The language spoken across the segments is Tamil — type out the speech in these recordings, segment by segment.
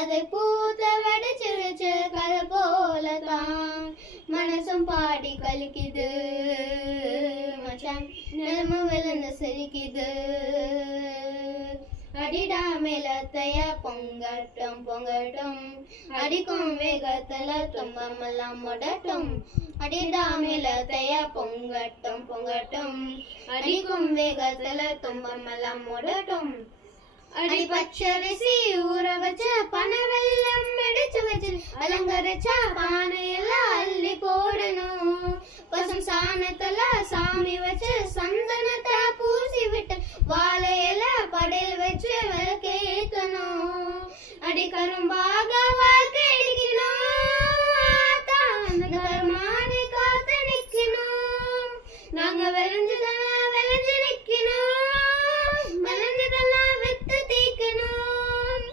கதை பூத்த வெடிச்சிருச்சு கதை போலதான் மனசும் பாடி கலிக்குது மச்சான் நிலமும் விழுந்து சிரிக்குது அடிடா மேலத்தைய பொங்கட்டும் பொங்கட்டும் அடிக்கும் வேகத்துல துன்பமெல்லாம் முடட்டும் அடிடா மேலத்தைய பொங்கட்டும் பொங்கட்டும் அடிக்கும் வேகத்துல துன்பமெல்லாம் முடட்டும் அடி பச்சரிசி ஊற வச்ச பனை வெல்லம் அடிச்சு வச்சு அலங்கரிச்ச பானையெல்லாம் அள்ளி போடணும் பசும் சாணத்துல சாமி வச்சு சந்தனத்தை பூசி விட்டு வாழையில படையல் வச்சு விளக்கேத்தணும் அடி கரும்பாக வாழ்க்கை அடிக்கணும் காத்து நிக்கணும் நாங்க விளைஞ்சுதான் விளைஞ்சு நிக்கணும் விளைஞ்சதெல்லாம் வித்து தீக்கணும்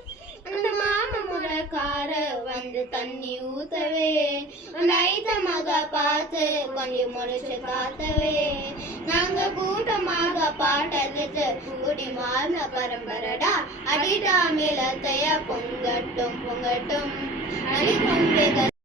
அந்த மாமோட கார வந்து தண்ணி ஊத்தவே அந்த ஐத்த மக பார்த்து கொஞ்சம் முறைச்சு காத்தவே நாங்க கூட்டமாக பாட்டது குடி மாறின பரம்பரடா அடிடா மேலத்தைய பொங்கட்டும் பொங்கட்டும் அடிக்கும்